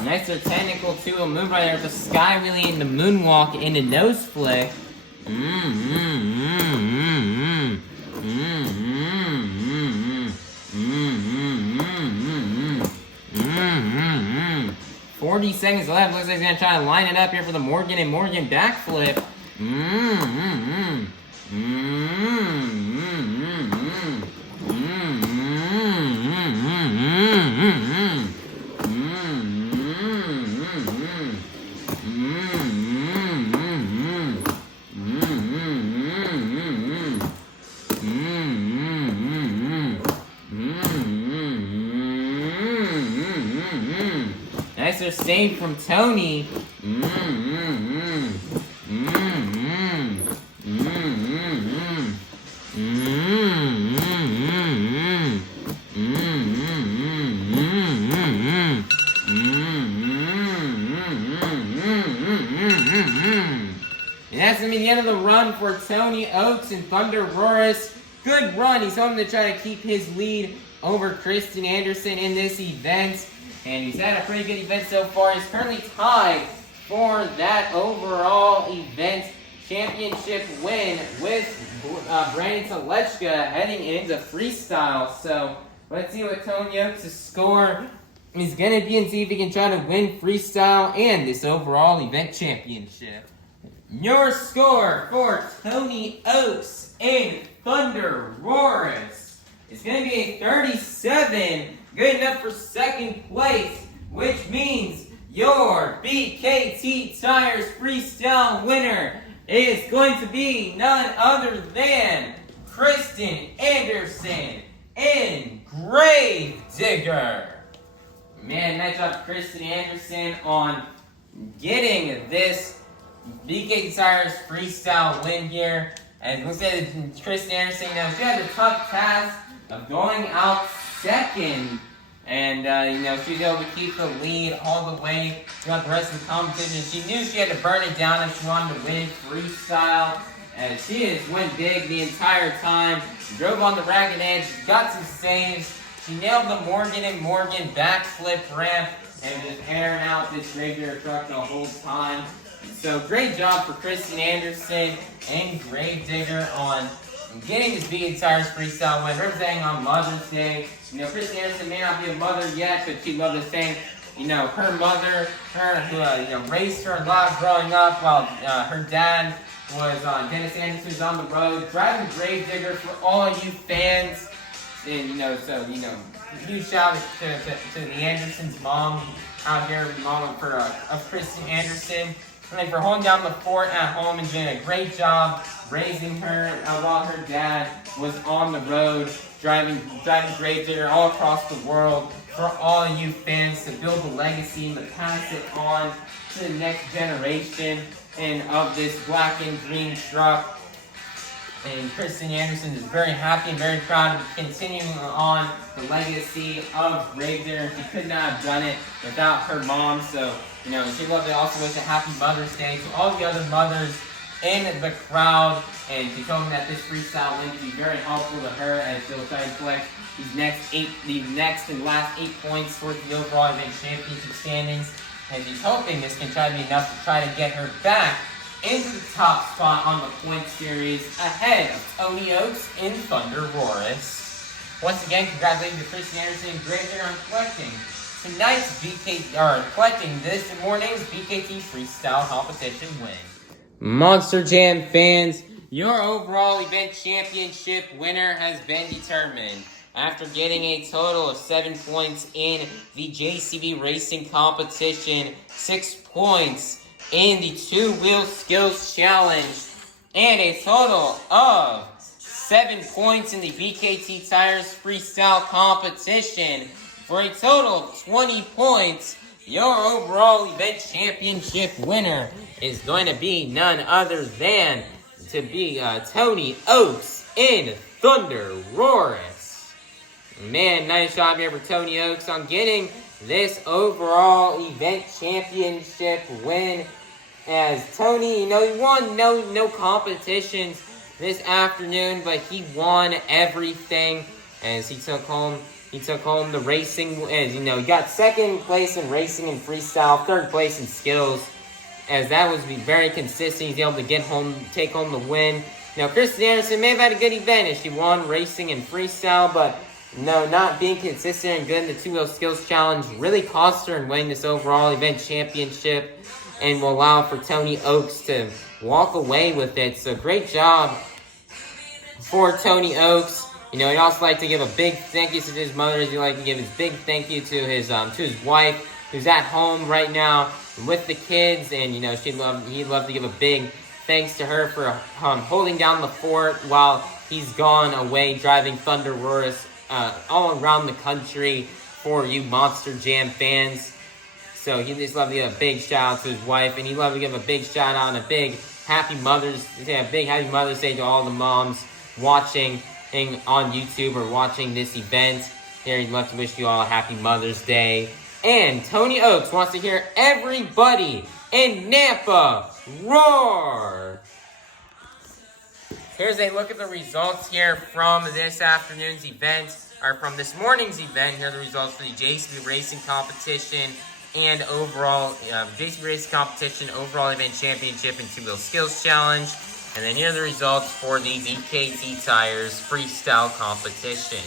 Nicer technical two move right there with the sky wheelie and the moonwalk into nose flick. 40 seconds left. Looks like he's gonna try to line it up here for the Morgan and Morgan backflip. Nicer save from Tony. And that's going to be the end of the run for Tony Ochs and ThunderROARus. Good run. He's hoping to try to keep his lead over Krysten Anderson in this event. And he's had a pretty good event so far. He's currently tied for that overall event championship win with Brandan Tulachka heading into freestyle. So let's see what Tony Ochs' score is going to be and see if he can try to win freestyle and this overall event championship. Your score for Tony Ochs in ThunderROARus is going to be a 37. Good enough for second place, which means your BKT Tires freestyle winner is going to be none other than Krysten Anderson in Gravedigger. Man, nice job, Krysten Anderson, on getting this BKT Tires freestyle win here. And looks like Krysten Anderson, she had the tough task of going out second. And, she was able to keep the lead all the way throughout the rest of the competition. She knew she had to burn it down if she wanted to win freestyle. As she just went big the entire time, drove on the ragged edge, got some saves. She nailed the Morgan and Morgan backflip ramp and just airing out this Granger truck the whole time. So great job for Krysten Anderson and Gravedigger on getting this Blvd Tires freestyle win, representing on Mother's Day. You know, Krysten Anderson may not be a mother yet, but she'd love to thank, you know, her mother, who raised her a lot growing up while her dad was Dennis Anderson's on the road, driving Gravedigger for all of you fans. And, huge shout out to the Andersons' mom out here, mom of Krysten Anderson. And for holding down the fort at home and doing a great job raising her while her dad was on the road, driving Gravedigger all across the world for all of you fans to build a legacy and to pass it on to the next generation and of this black and green truck. And Krysten Anderson is very happy and very proud of continuing on the legacy of Granger. She could not have done it without her mom. So, she'd love to also wish a happy Mother's Day to all the other mothers in the crowd. And she told me that this freestyle win would be very helpful to her as she'll try to collect the next and last 8 points towards the overall event championship standings. And she's hoping this can try to be enough to try to get her back into the top spot on the point series ahead of Tony Ochs in ThunderROARus. Once again, congratulations to Krysten Anderson and Granger on collecting collecting this morning's BKT Freestyle Competition win. Monster Jam fans, your overall event championship winner has been determined. After getting a total of 7 points in the JCB Racing Competition, 6 points in the two-wheel skills challenge, and a total of 7 points in the BKT Tires Freestyle Competition, for a total of 20 points, your overall event championship winner is going to be none other than Tony Ochs in ThunderROARus. Man, nice job here for Tony Ochs on getting this overall event championship win. As Tony, he won no competitions this afternoon, but he won everything as he took home the racing. As he got second place in racing and freestyle, third place in skills. As that was very consistent, he's able to take home the win. Now, Krysten Anderson may have had a good event as she won racing and freestyle, but not being consistent and good in the two-wheel skills challenge really cost her in winning this overall event championship, and will allow for Tony Ochs to walk away with it. So great job for Tony Ochs. He'd also like to give a big thank you to his mother. He'd like to give his big thank you to his wife, who's at home right now with the kids, and he'd love to give a big thanks to her for holding down the fort while he's gone away driving ThunderROARus all around the country for you Monster Jam fans. So he'd just love to give a big shout out to his wife, and he'd love to give a big shout out and a big happy Mother's Day to all the moms watching on YouTube or watching this event. Here, he'd love to wish you all a happy Mother's Day. And Tony Ochs wants to hear everybody in Nampa roar. Here's a look at the results here from this afternoon's event, or from this morning's event. Here are the results for the JCB Racing Competition and overall JCB Racing Competition, overall event championship, and two-wheel skills challenge. And then here are the results for the BKT Tires Freestyle Competition.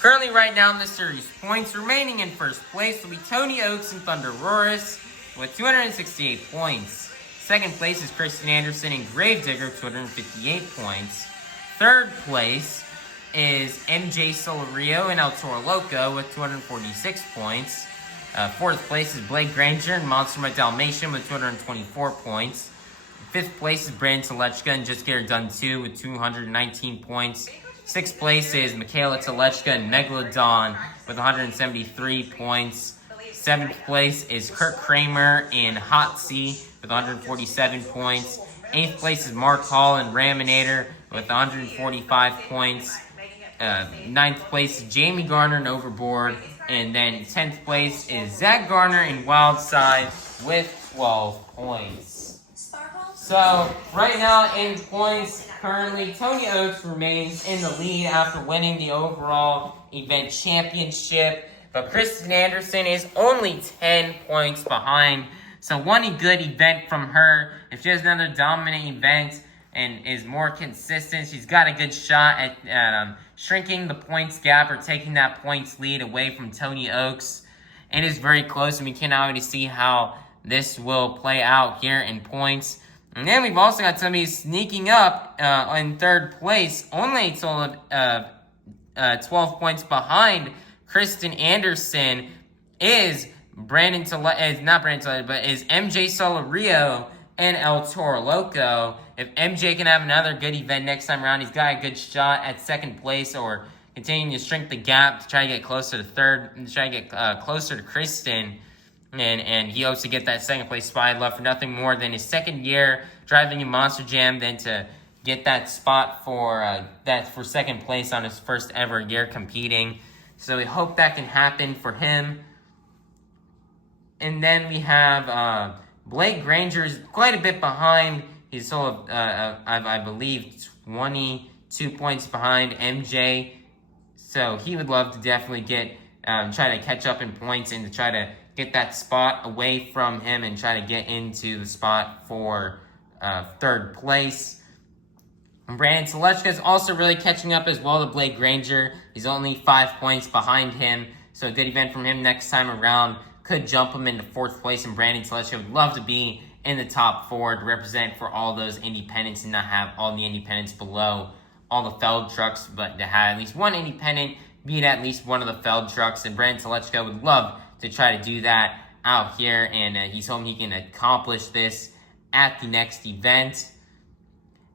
Currently, right now in the series, points remaining in first place will be Tony Ochs and ThunderROARus with 268 points. Second place is Krysten Anderson and Gravedigger, 258 points. Third place is MJ Solorio and Toro Loco with 246 points. Fourth place is Granger and Monster by Dalmatian with 224 points. Fifth place is Brandan Tulachka and Just Get Her Done 2 with 219 points. Sixth place is Mikayla, Tulachka, and Megalodon with 173 points. Seventh place is Kraehmer and Ochs with 147 points. Eighth place is Mark Hall and Raminator with 145 points. Ninth place is Jamie Garner and Overboard. And then 10th place is Zach Garner and Wildside with 12 points. So, right now in points, currently, Tony Ochs remains in the lead after winning the overall event championship. But Krysten Anderson is only 10 points behind. So, one good event from her. If she has another dominant event and is more consistent, she's got a good shot at shrinking the points gap or taking that points lead away from Tony Ochs. It is very close, and we can already see how this will play out here in points. And then we've also got somebody sneaking up in third place, only a total of 12 points behind Krysten Anderson, is MJ Solorio and El Toro Loco. If MJ can have another good event next time around, he's got a good shot at second place or continuing to shrink the gap to try to get closer to third, and try to get closer to Krysten. And he hopes to get that second place spot. I'd love for nothing more than his second year driving in Monster Jam than to get that spot for second place on his first ever year competing. So we hope that can happen for him. And then we have Granger's quite a bit behind. He's still, I believe, 22 points behind MJ. So he would love to definitely try to catch up in points and to try to get that spot away from him and try to get into the spot for third place. And Brandan Tulachka is also really catching up as well to Granger. He's only 5 points behind him, so a good event from him next time around could jump him into fourth place. And Brandan Tulachka would love to be in the top 4 to represent for all those independents and not have all the independents below all the Feld trucks, but to have at least one independent beat at least one of the Feld trucks. And Brandan Tulachka would love to try to do that out here, and he's hoping he can accomplish this at the next event.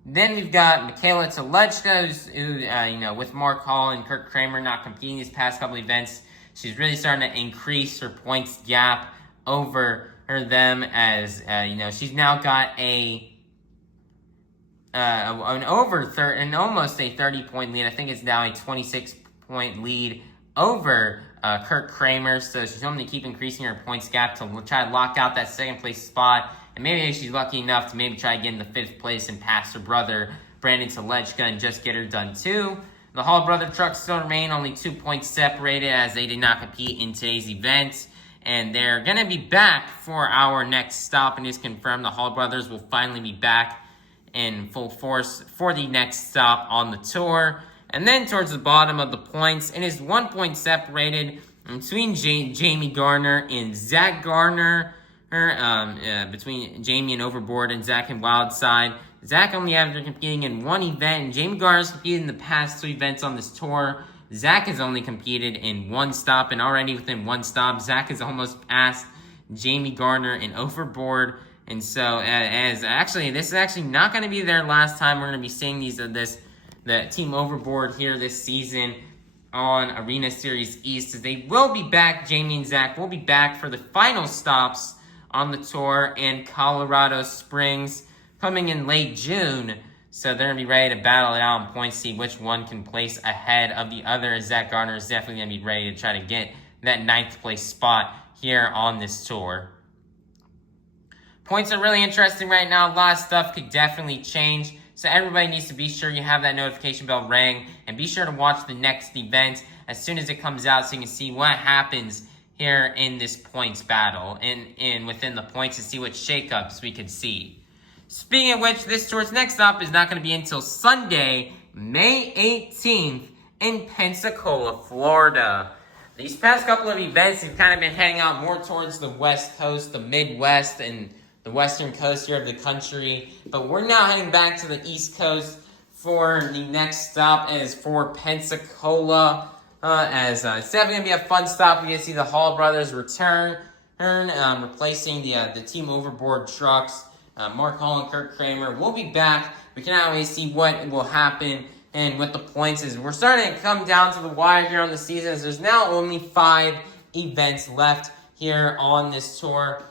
Then we've got Mikayla Tulachka, with Mark Hall and Kraehmer not competing these past couple events, she's really starting to increase her points gap over them as, she's now got almost a 30-point lead. I think it's now a 26-point lead over Kraehmer, so she's hoping to keep increasing her points gap to try to lock out that second place spot, and maybe she's lucky enough to maybe try to get in the 5th place and pass her brother Brandan Tulachka and just get her done too. The Hall brother trucks still remain only 2 points separated as they did not compete in today's event, and they're going to be back for our next stop, and it's confirmed the Hall brothers will finally be back in full force for the next stop on the tour. And then towards the bottom of the points, it is 1 point separated between Jamie Garner and Zach Garner, between Jamie and Overboard and Zach and Wildside. Zach only after competing in one event, and Jamie Garner's competed in the past 2 events on this tour. Zach has only competed in 1 stop, and already within 1 stop, Zach has almost passed Jamie Garner and Overboard. And so, this is actually not going to be their last time we're going to be seeing the Team Overboard here this season on Arena Series East. As they will be back, Jamie and Zach will be back for the final stops on the tour in Colorado Springs, coming in late June. So they're going to be ready to battle it out in points, see which one can place ahead of the other. Zach Garner is definitely going to be ready to try to get that 9th place spot here on this tour. Points are really interesting right now. A lot of stuff could definitely change. So everybody needs to be sure you have that notification bell rang. And be sure to watch the next event as soon as it comes out so you can see what happens here in this points battle. And within the points to see what shakeups we could see. Speaking of which, this tour's next stop is not going to be until Sunday, May 18th in Pensacola, Florida. These past couple of events have kind of been heading out more towards the West Coast, the Midwest, and the western coast here of the country, but we're now heading back to the East Coast for the next stop as for Pensacola. It's definitely going to be a fun stop. We're going to see the Hall brothers return, replacing the Team Overboard trucks. Mark Hall and Kraehmer will be back. We can always see what will happen and what the points is. We're starting to come down to the wire here on the season as there's now only 5 events left here on this tour.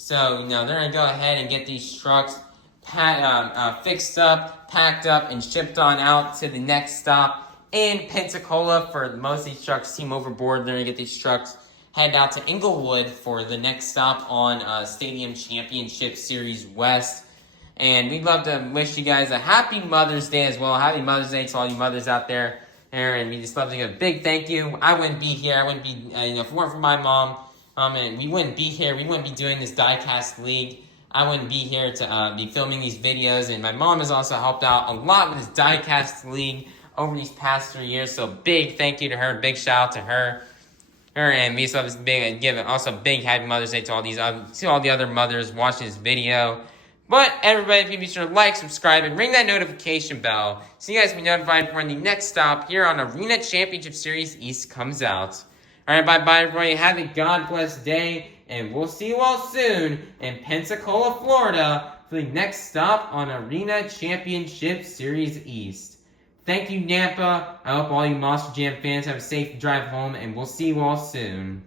So, they're going to go ahead and get these trucks fixed up, packed up, and shipped on out to the next stop in Pensacola. For most of these trucks, Team Overboard, they're going to get these trucks headed out to Inglewood for the next stop on Stadium Championship Series West. And we'd love to wish you guys a happy Mother's Day as well. Happy Mother's Day to all you mothers out there. And we just love to give a big thank you. I wouldn't be here. I wouldn't be, if it weren't for my mom. And we wouldn't be here. We wouldn't be doing this diecast league. I wouldn't be here to be filming these videos. And my mom has also helped out a lot with this diecast league over these past 3 years. So big thank you to her. Big shout out to her. And we also give also big happy Mother's Day to all the other mothers watching this video. But everybody, if you be sure to like, subscribe, and ring that notification bell so you guys can be notified when the next stop here on Arena Championship Series East comes out. Alright, bye-bye everybody. Have a God-blessed day, and we'll see you all soon in Pensacola, Florida for the next stop on Arena Championship Series East. Thank you, Nampa. I hope all you Monster Jam fans have a safe drive home, and we'll see you all soon.